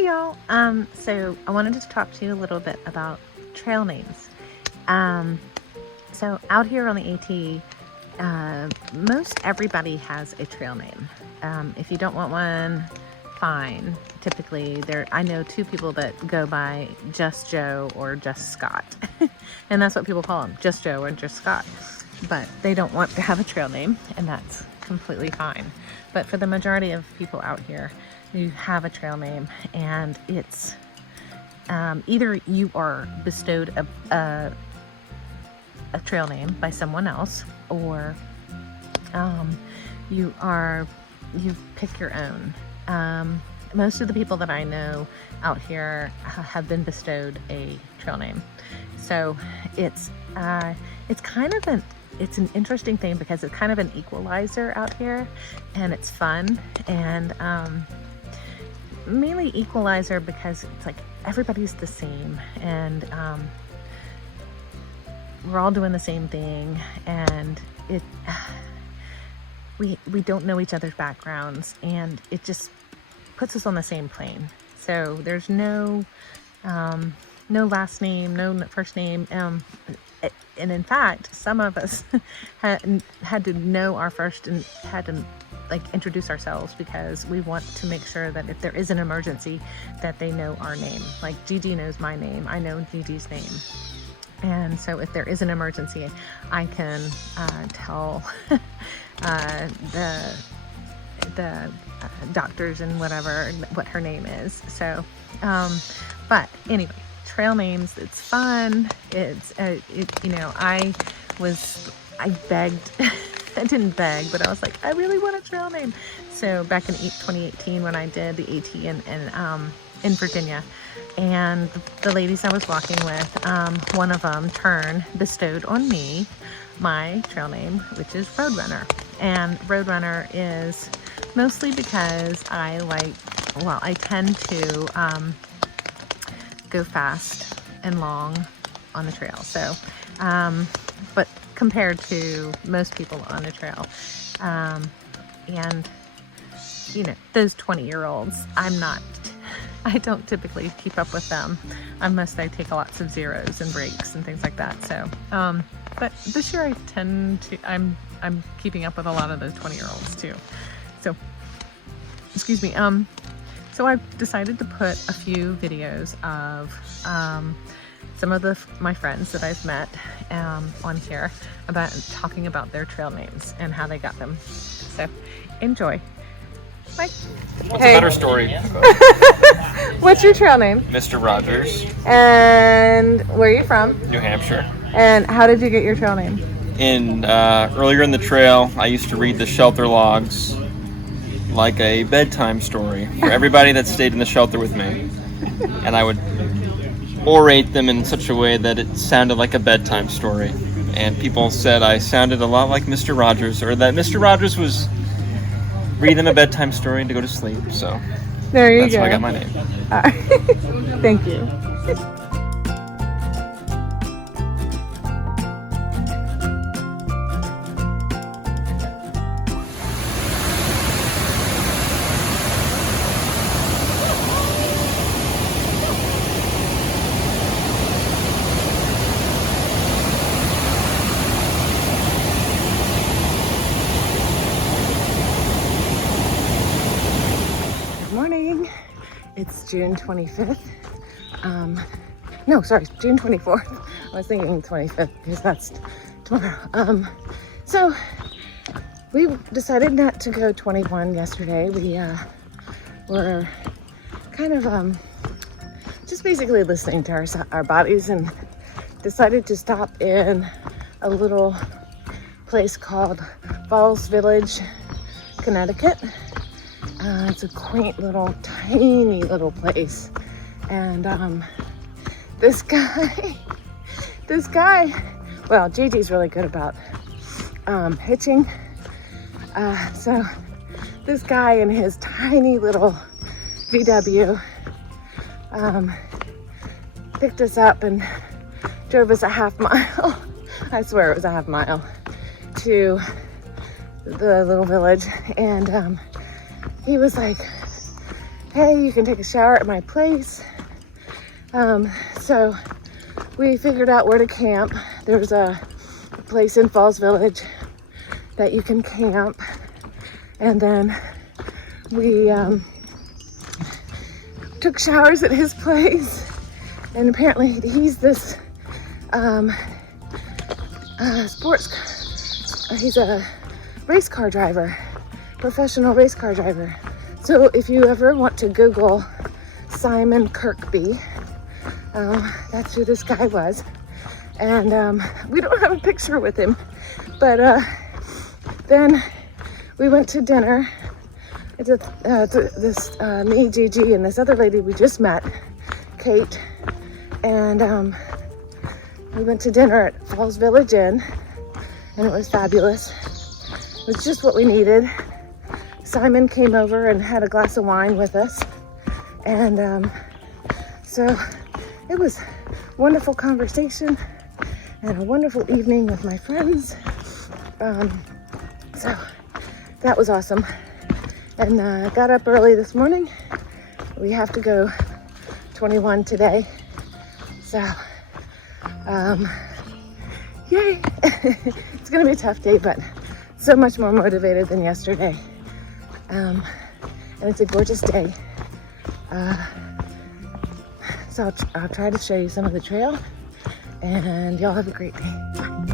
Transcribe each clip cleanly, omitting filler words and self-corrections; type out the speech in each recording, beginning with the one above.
Hey y'all. So I wanted to talk to you a little bit about trail names. So out here on the AT, most everybody has a trail name. If you don't want one, fine. Typically, I know two people that go by Just Joe or Just Scott, and that's what people call them, Just Joe or Just Scott. But they don't want to have a trail name, and that's completely fine. But for the majority of people out here, you have a trail name, and it's either you are bestowed a trail name by someone else, or you pick your own. Most of the people that I know out here have been bestowed a trail name, so it's kind of it's an interesting thing because it's kind of an equalizer out here, and it's fun, and mainly equalizer because it's like everybody's the same, and we're all doing the same thing, and we don't know each other's backgrounds, and it just puts us on the same plane. So there's no last name, no first name, and in fact, some of us had to know our first and had to introduce ourselves because we want to make sure that if there is an emergency that they know our name. Like Gigi knows my name, I know Gigi's name. And so if there is an emergency, I can tell the doctors and whatever what her name is. So, but anyway, trail names, it's fun. It's I begged. I didn't beg, but I was like, I really want a trail name. So back in 2018, when I did the AT in Virginia, and the ladies I was walking with, one of them bestowed on me my trail name, which is Roadrunner. And Roadrunner is mostly because I tend to go fast and long on the trail. So, but compared to most people on the trail, and those 20-year-olds, I don't typically keep up with them unless they take lots of zeros and breaks and things like that. So, but this year I'm keeping up with a lot of those 20-year-olds too. So, excuse me. So I've decided to put a few videos of some of my friends that I've met on here about talking about their trail names and how they got them. So enjoy. Bye. What's a better story? What's your trail name? Mr. Rogers. And where are you from? New Hampshire. And how did you get your trail name? Earlier in the trail, I used to read the shelter logs like a bedtime story for everybody that stayed in the shelter with me. And I would orate them in such a way that it sounded like a bedtime story. And people said I sounded a lot like Mr. Rogers, or that Mr. Rogers was reading them a bedtime story to go to sleep. So there you that's go. how I got my name. Thank you. It's June 25th. No, sorry, June 24th. I was thinking 25th because that's tomorrow. So we decided not to go 21 yesterday. We were kind of just basically listening to our bodies, and decided to stop in a little place called Falls Village, Connecticut. It's a quaint little, tiny little place. And this guy, well, Gigi's really good about hitching. So this guy in his tiny little VW picked us up and drove us a half mile. I swear it was a half mile to the little village. And he was like, hey, you can take a shower at my place. So we figured out where to camp. There's a place in Falls Village that you can camp. And then we took showers at his place. And apparently he's this he's a race car driver, professional race car driver. So if you ever want to Google Simon Kirkby, that's who this guy was. And we don't have a picture with him, but then we went to dinner. Me, Gigi, and this other lady we just met, Kate, and we went to dinner at Falls Village Inn, and it was fabulous. It was just what we needed. Simon came over and had a glass of wine with us, and so it was a wonderful conversation and a wonderful evening with my friends. So that was awesome. And got up early this morning. We have to go 21 today. So, yay. It's gonna be a tough day, but so much more motivated than yesterday. And it's a gorgeous day. So I'll try to show you some of the trail, and y'all have a great day. Bye.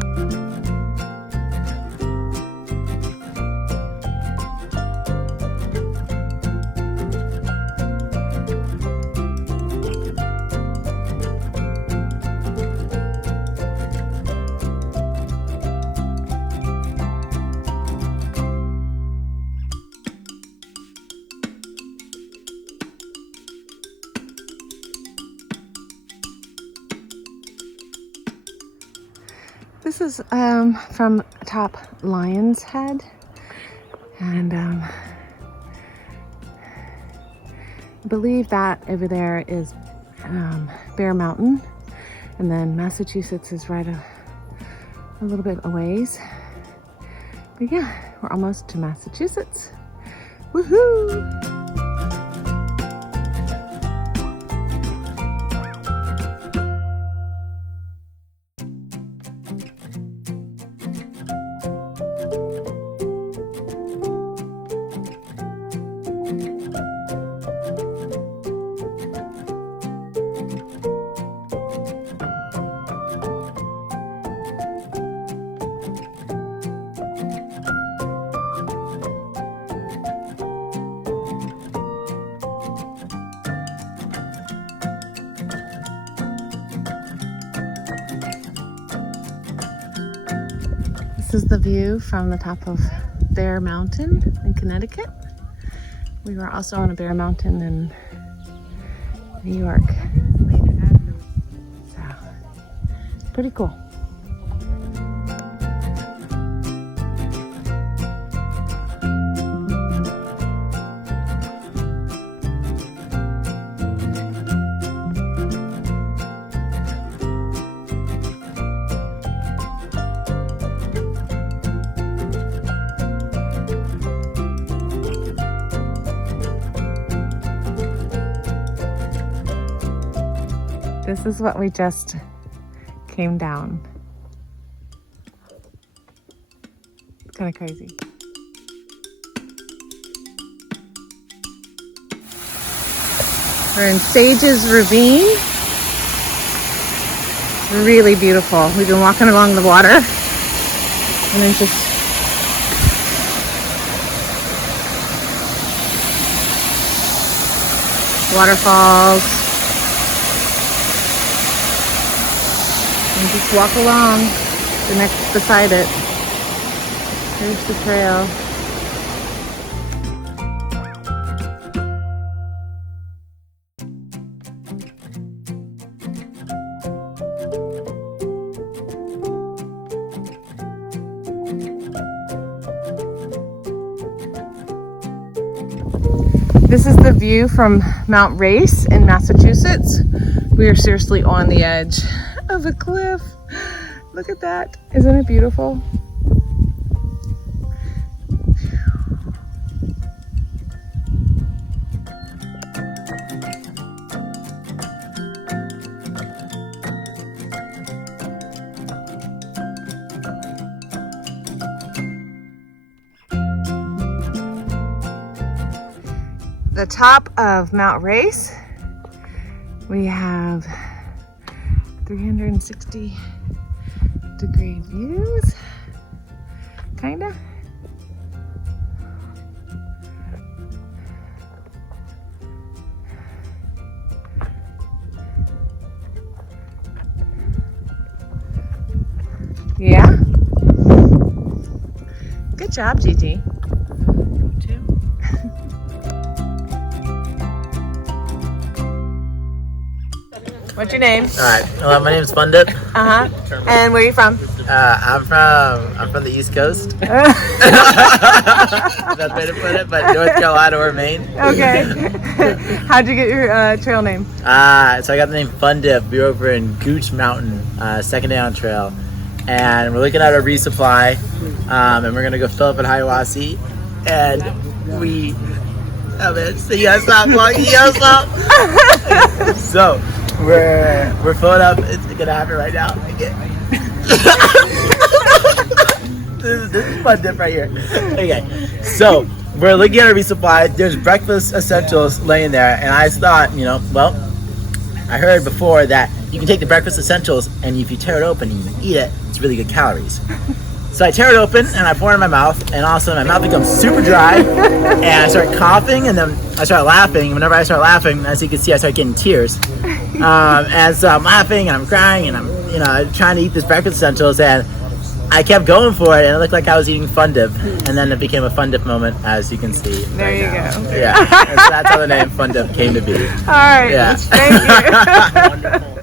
This is from atop Lion's Head, and I believe that over there is Bear Mountain, and then Massachusetts is right a little bit a ways. But yeah, we're almost to Massachusetts. Woohoo! This is the view from the top of Bear Mountain in Connecticut. We were also on a Bear Mountain in New York. So, pretty cool. This is what we just came down. It's kind of crazy. We're in Sages Ravine. It's really beautiful. We've been walking along the water, and there's just waterfalls. And just walk along the next beside it. There's the trail. This is the view from Mount Race in Massachusetts. We are seriously on the edge of a cliff. Look at that. Isn't it beautiful? the top of Mount Race. We have 360-degree views, kinda. Yeah. Good job, Gigi. What's your name? All right. Well, my name's Fundip. And where are you from? I'm from the East Coast. That's the way to put it, but North Carolina or Maine. Okay. How'd you get your trail name? So I got the name Fundip. We were over in Gooch Mountain, second day on trail, and we're looking at our resupply, and we're gonna go fill up at Hiawassee, and we. Oh man, so you gotta stop vlogging. You gotta stop. So. We're filling up. It's gonna happen right now. This is fun dip right here. Okay, so we're looking at our resupply. There's breakfast essentials laying there, and I thought, well, I heard before that you can take the breakfast essentials and if you tear it open and you eat it, it's really good calories. So I tear it open and I pour it in my mouth, and all of a sudden my mouth becomes super dry, and I start coughing, and then I start laughing. Whenever I start laughing, as you can see, I start getting tears. And so I'm laughing and I'm crying and I'm trying to eat this breakfast essentials, and I kept going for it, and it looked like I was eating Fun Dip, and then it became a Fun Dip moment, as you can see. There you go. Yeah, and so that's how the name Fun Dip came to be. All right. Yeah. Thank you. Wonderful.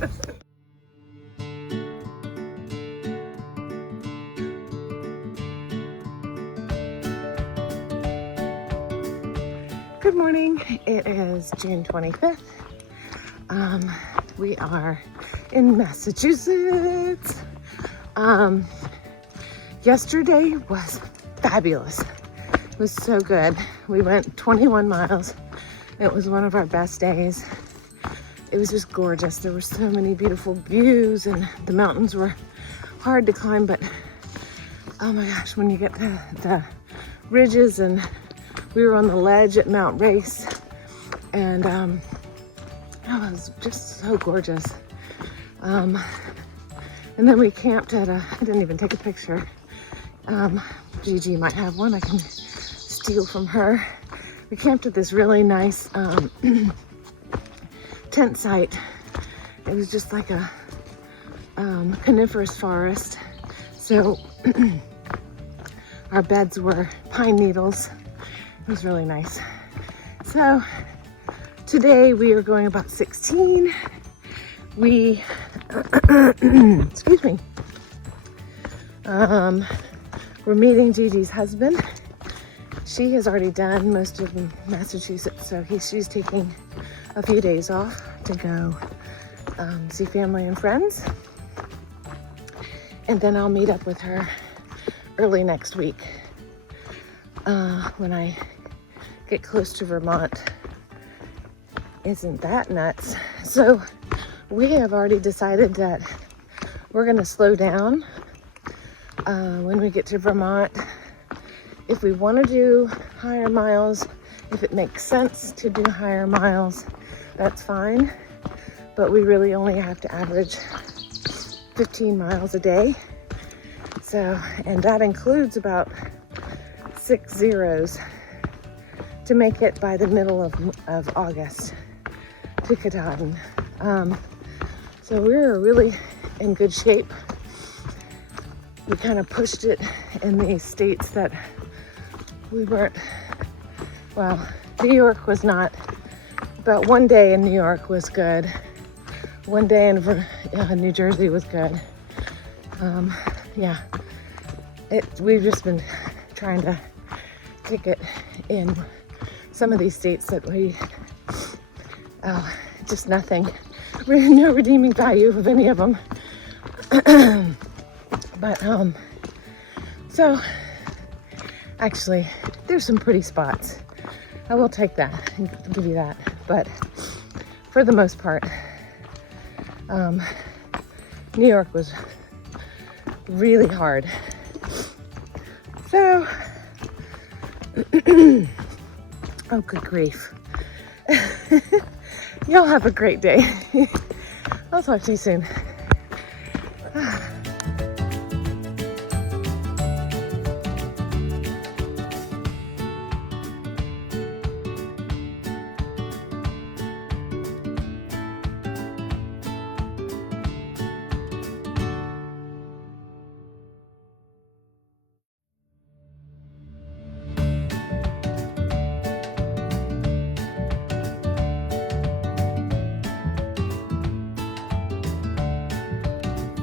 Good morning. It is June 25th. We are in Massachusetts. Yesterday was fabulous. It was so good. We went 21 miles. It was one of our best days. It was just gorgeous. There were so many beautiful views, and the mountains were hard to climb, but oh my gosh, when you get to the ridges, and we were on the ledge at Mount Race, and it was just so gorgeous. And then we camped at I didn't even take a picture. Gigi might have one I can steal from her. We camped at this really nice tent site. It was just like a coniferous forest. So our beds were pine needles. It was really nice. So today we are going about 16. We, excuse me, we're meeting Gigi's husband. She has already done most of Massachusetts, so she's taking a few days off to go see family and friends. And then I'll meet up with her early next week when I get close to Vermont. Isn't that nuts? So we have already decided that we're going to slow down when we get to Vermont. If we want to do higher miles, if it makes sense to do higher miles, that's fine. But we really only have to average 15 miles a day. So, and that includes about 6 zeros to make it by the middle of August to Katahdin. So we're really in good shape. We kind of pushed it in the states that we weren't, well, New York was not, but one day in New York was good. One day in New Jersey was good. Yeah, we've just been trying to kick it in some of these states that just nothing, no redeeming value of any of them. But so actually there's some pretty spots. I will take that and give you that, but for the most part, New York was really hard. So oh, good grief. Y'all have a great day. I'll talk to you soon.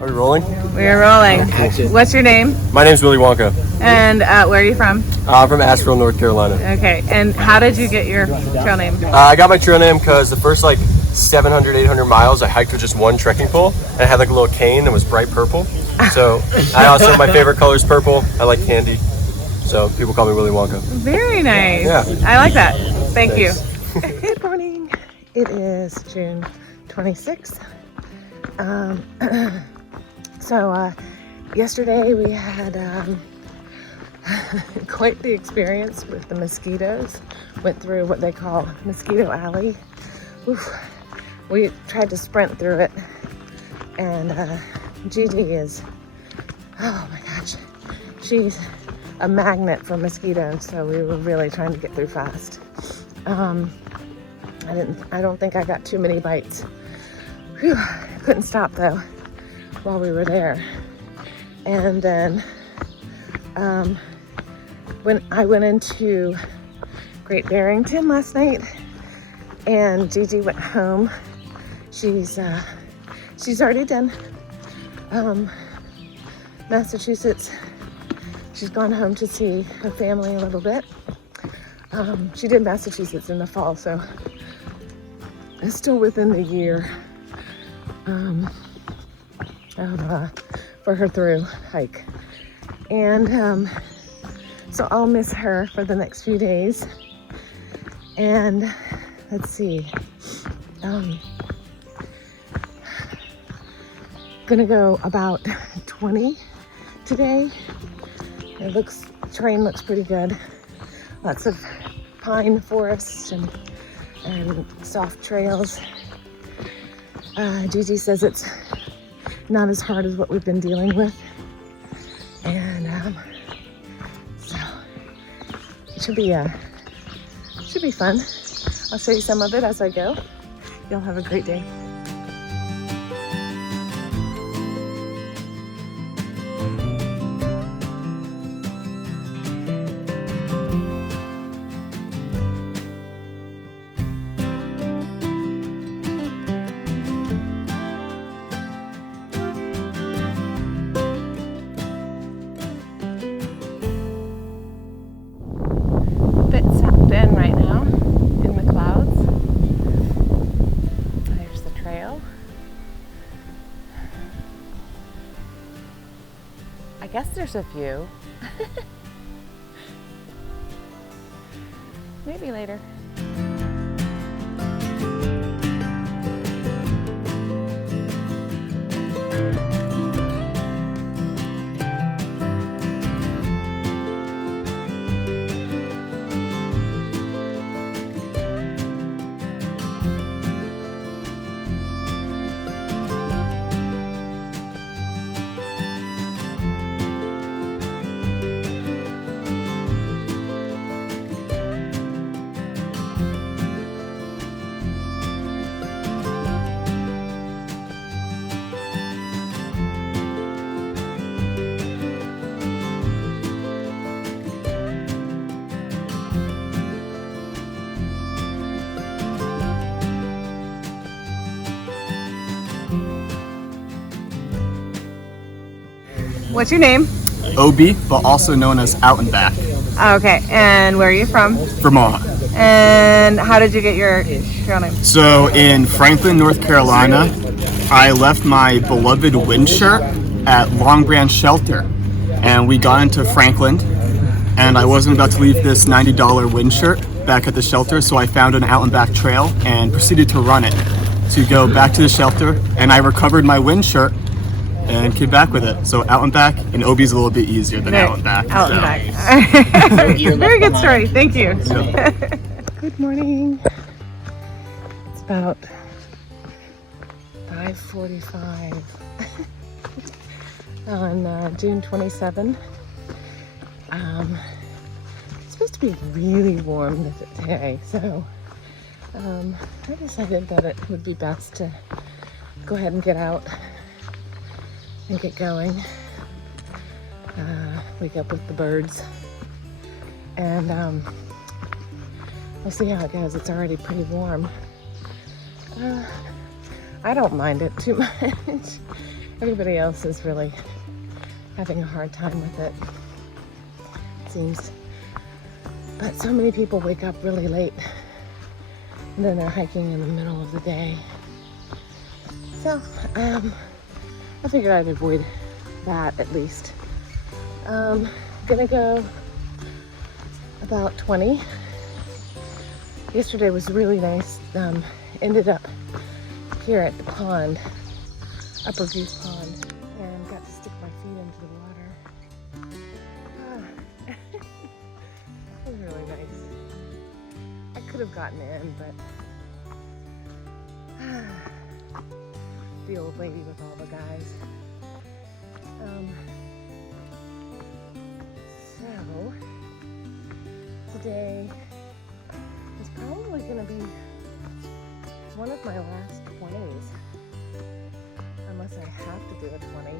Are we rolling? We're rolling. Action. What's your name? My name's Willy Wonka. And where are you from? I'm from Asheville, North Carolina. Okay. And how did you get your trail name? I got my trail name because the first like 700, 800 miles I hiked with just one trekking pole, and I had like a little cane that was bright purple. So I also, my favorite color is purple. I like candy. So people call me Willy Wonka. Very nice. Yeah. I like that. Thank you. Thanks. Good morning. It is June 26th. So yesterday we had quite the experience with the mosquitoes. Went through what they call Mosquito Alley. Oof. We tried to sprint through it, and Gigi is, oh my gosh, she's a magnet for mosquitoes, so we were really trying to get through fast. I don't think I got too many bites. Whew. Couldn't stop though while we were there. And then when I went into Great Barrington last night, and Gigi went home. She's already done Massachusetts. She's gone home to see her family a little bit. She did Massachusetts in the fall, so it's still within the year for her through hike. And so I'll miss her for the next few days. And let's see, gonna go about 20 today. Terrain looks pretty good. Lots of pine forests and soft trails. Gigi says it's not as hard as what we've been dealing with. And so it should be fun. I'll show you some of it as I go. You'll have a great day. Bit sucked in right now in the clouds. There's the trail. I guess there's a view. Maybe later. What's your name? Obi, but also known as Out and Back, Okay, and where are you from? Vermont. And how did you get your trail name? So in Franklin, North Carolina, I left my beloved wind shirt at Long Branch Shelter, and we got into Franklin, and I wasn't about to leave this $90 wind shirt back at the shelter, so I found an Out and Back trail and proceeded to run it to go back to the shelter, and I recovered my wind shirt and came back with it. So Out and Back, and Obi's a little bit easier than Out and Back. Out and so. Back. Very good story. Thank you. Good morning. about 5:45 on June 27. It's supposed to be really warm today, so I decided that it would be best to go ahead and get out and get going. Wake up with the birds, and we'll see how it goes. It's already pretty warm. I don't mind it too much. Everybody else is really having a hard time with it, it seems. But so many people wake up really late, and then they're hiking in the middle of the day. So I figured I'd avoid that at least. Gonna go about 20. Yesterday was really nice. Ended up here at the pond, Upper Goose Pond, and got to stick my feet into the water. It was really nice. I could have gotten in, but the old lady with all the guys. So today is probably going to be one of my last 20s, unless I have to do a 20,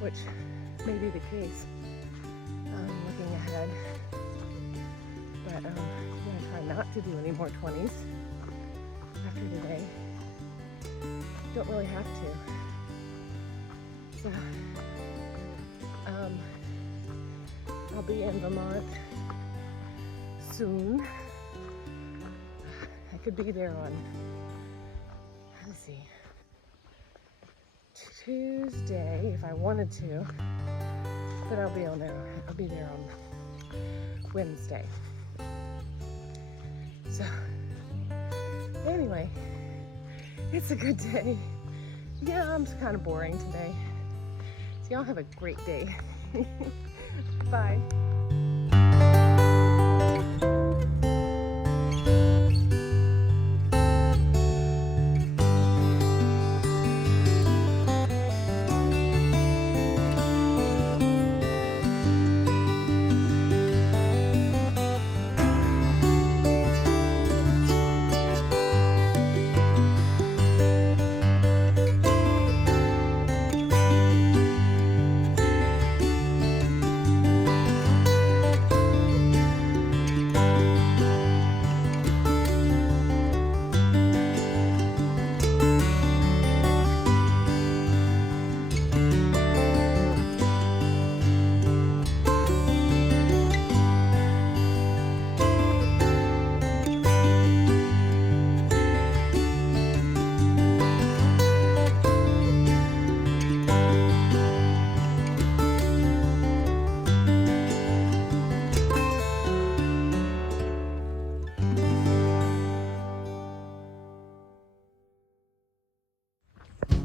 which may be the case looking ahead. But I'm going to try not to do any more 20s after today. Don't really have to. So I'll be in Vermont soon. I could be there on, let's see, Tuesday if I wanted to, but I'll be there on Wednesday. So anyway, it's a good day. Yeah, I'm kind of boring today. So y'all have a great day. Bye.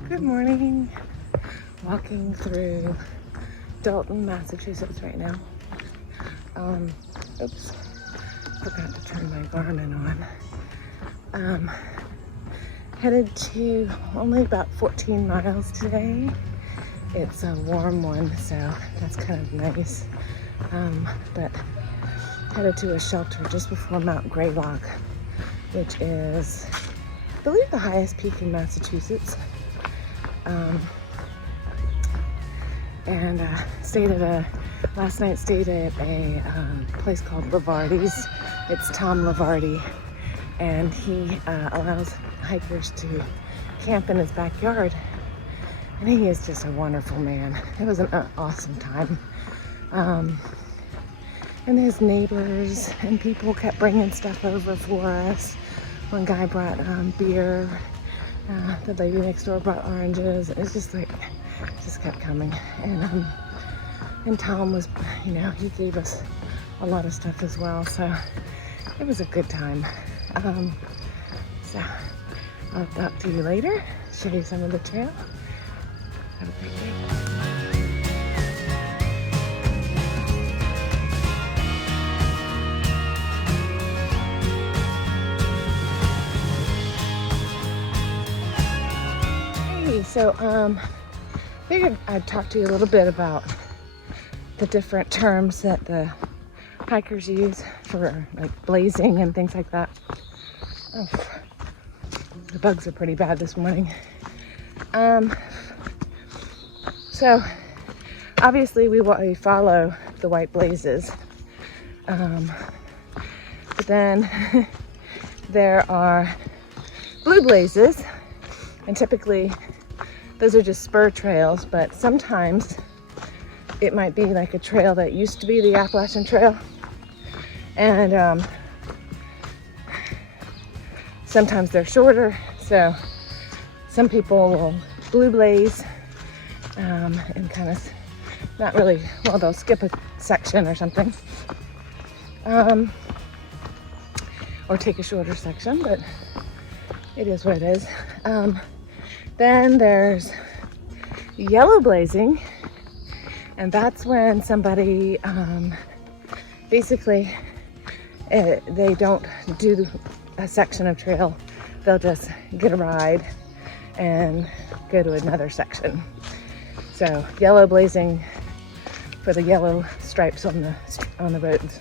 Good morning. Walking through Dalton, Massachusetts right now. Oops, forgot to turn my Garmin on. Headed to only about 14 miles today. It's a warm one, so that's kind of nice. But headed to a shelter just before Mount Greylock, which is, I believe, the highest peak in Massachusetts. And last night stayed at a place called Lavardi's. It's Tom Lavardi, and he allows hikers to camp in his backyard, and he is just a wonderful man. It was an awesome time. And his neighbors and people kept bringing stuff over for us. One guy brought beer. The lady next door brought oranges. It's just like, just kept coming. And Tom was, he gave us a lot of stuff as well. So it was a good time. So I'll talk to you later, show you some of the trail. Have a great day. So figured I'd talk to you a little bit about the different terms that the hikers use for like blazing and things like that. Oh, the bugs are pretty bad this morning. So obviously we follow the white blazes, but then there are blue blazes, and typically those are just spur trails, but sometimes it might be like a trail that used to be the Appalachian Trail, and sometimes they're shorter, so some people will blue blaze and kind of not really, well, they'll skip a section or something, or take a shorter section, but it is what it is. Then there's yellow blazing, and that's when somebody basically they don't do a section of trail, they'll just get a ride and go to another section. So yellow blazing for the yellow stripes on the roads.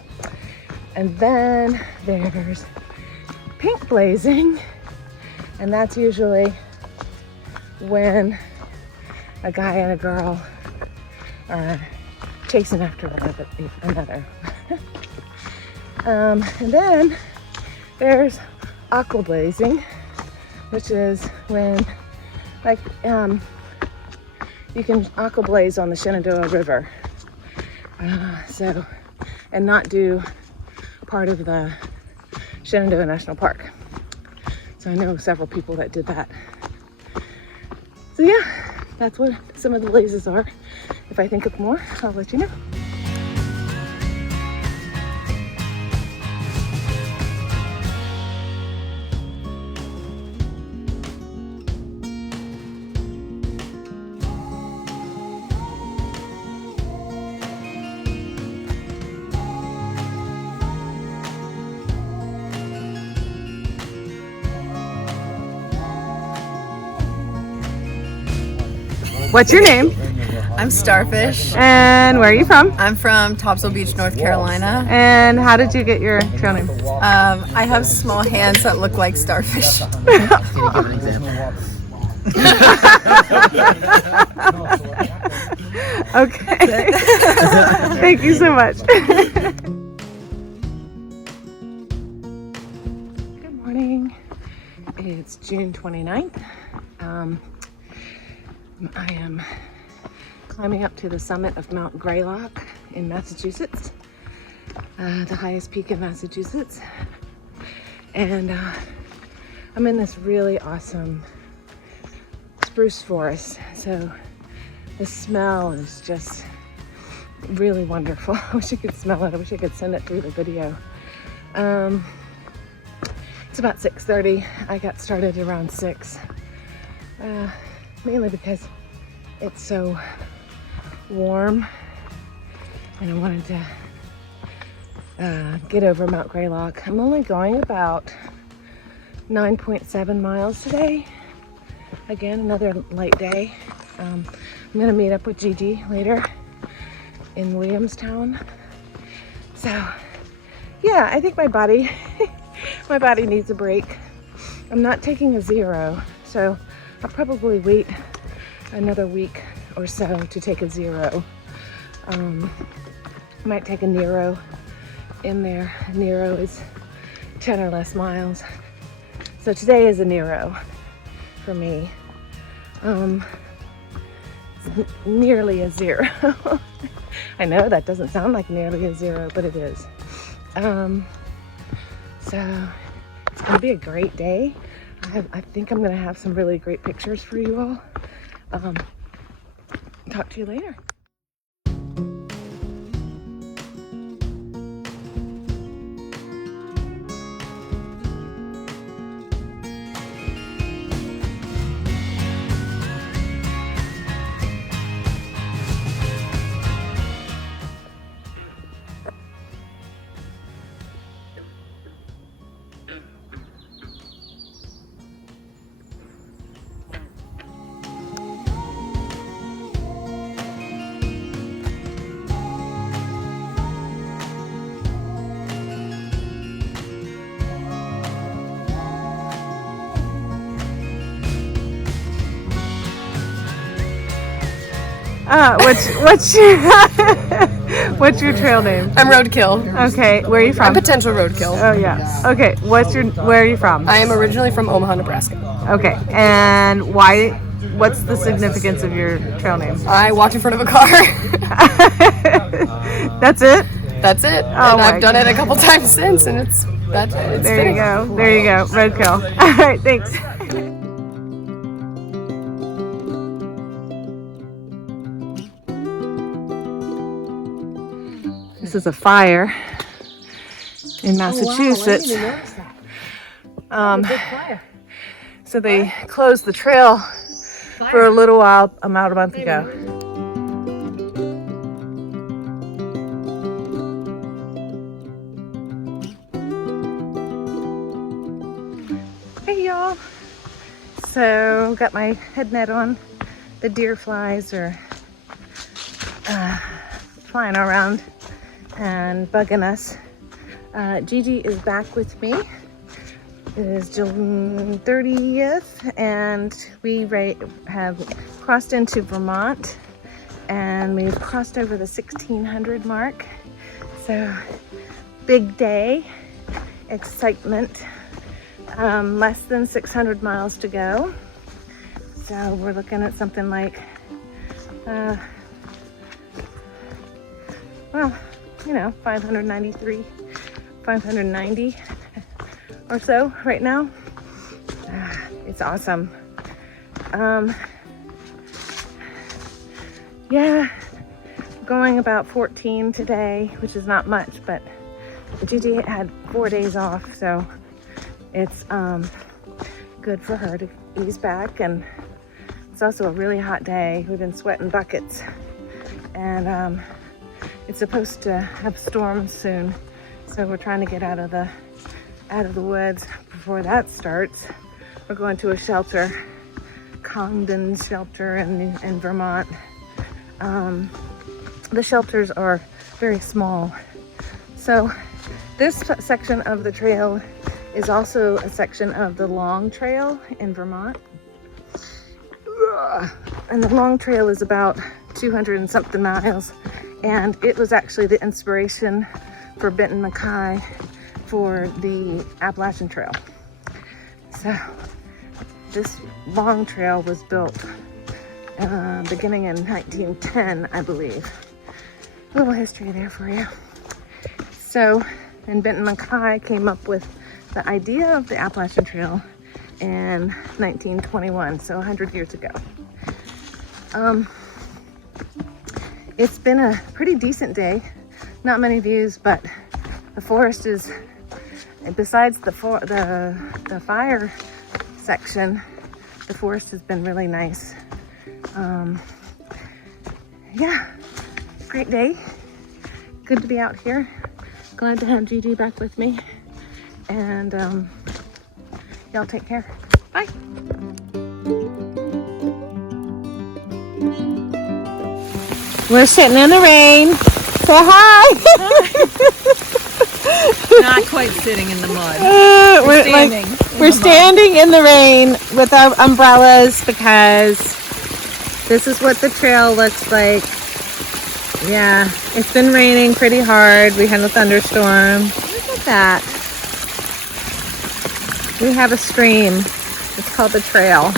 And then there's pink blazing, and that's usually when a guy and a girl are chasing after another. And then there's aqua blazing, which is when, like, you can aqua blaze on the Shenandoah River, and not do part of the Shenandoah National Park. So I know several people that did that. So yeah, that's what some of the blazes are. If I think of more, I'll let you know. What's your name? I'm Starfish. And where are you from? I'm from Topsail Beach, North Carolina. And how did you get your trail name? I have small hands that look like starfish. Can you give an example? Okay. Thank you so much. Good morning. It's June 29th. I am climbing up to the summit of Mount Greylock in Massachusetts, the highest peak in Massachusetts. And I'm in this really awesome spruce forest. So the smell is just really wonderful. I wish you could smell it. I wish I could send it through the video. It's about 6:30. I got started around 6. Mainly because it's so warm and I wanted to get over Mount Greylock. I'm only going about 9.7 miles today. Again, another light day. I'm gonna meet up with Gigi later in Williamstown. So yeah, I think my body needs a break. I'm not taking a 0, so I'll probably wait another week or so to take a 0. Might take a Nero in there. Nero is 10 or less miles. So today is a Nero for me. It's nearly a 0. I know that doesn't sound like nearly a 0, but it is. So it's gonna be a great day. I think I'm gonna have some really great pictures for you all. Talk to you later. What's your what's your trail name? I'm Roadkill. Okay, where are you I'm from? potential roadkill. Oh yeah. Okay, where are you from? I am originally from Omaha, Nebraska. Okay, and why? What's the significance of your trail name? I walked in front of a car. That's it. That's it. Oh And my I've done it a couple times since, and it's There fitting. you go. There you go. Roadkill. All right, thanks. This is a fire in Massachusetts. So they closed the trail for a little while about a month ago. Hey y'all. So got my head net on. The deer flies are flying around and bugging us. Gigi is back with me. It is June 30th and we have crossed into Vermont and we've crossed over the 1600 mark. So big day, excitement. Less than 600 miles to go. So we're looking at something like, well, you know, 590 or so right now. It's awesome. Yeah, going about 14 today, which is not much, but Gigi had 4 days off, so it's good for her to ease back. And it's also a really hot day. We've been sweating buckets, and it's supposed to have storms soon, so we're trying to get out of the woods before that starts. We're going to a shelter, Congdon shelter in Vermont. The shelters are very small, so this section of the trail is also a section of the Long Trail in Vermont. And the Long Trail is about 200 and something miles. And it was actually the inspiration for Benton MacKaye for the Appalachian Trail. So this Long Trail was built beginning in 1910, I believe. A little history there for you. So, and Benton MacKaye came up with the idea of the Appalachian Trail in 1921, so 100 years ago. It's been a pretty decent day. Not many views, but the forest is, besides the fire section, the forest has been really nice. Yeah, great day. Good to be out here. Glad to have Gigi back with me. And y'all take care. Bye. We're sitting in the rain. Say hi. Not quite sitting in the mud. We're standing in the rain with our umbrellas because this is what the trail looks like. Yeah, it's been raining pretty hard. We had a thunderstorm. Look at that. We have a stream. It's called the trail.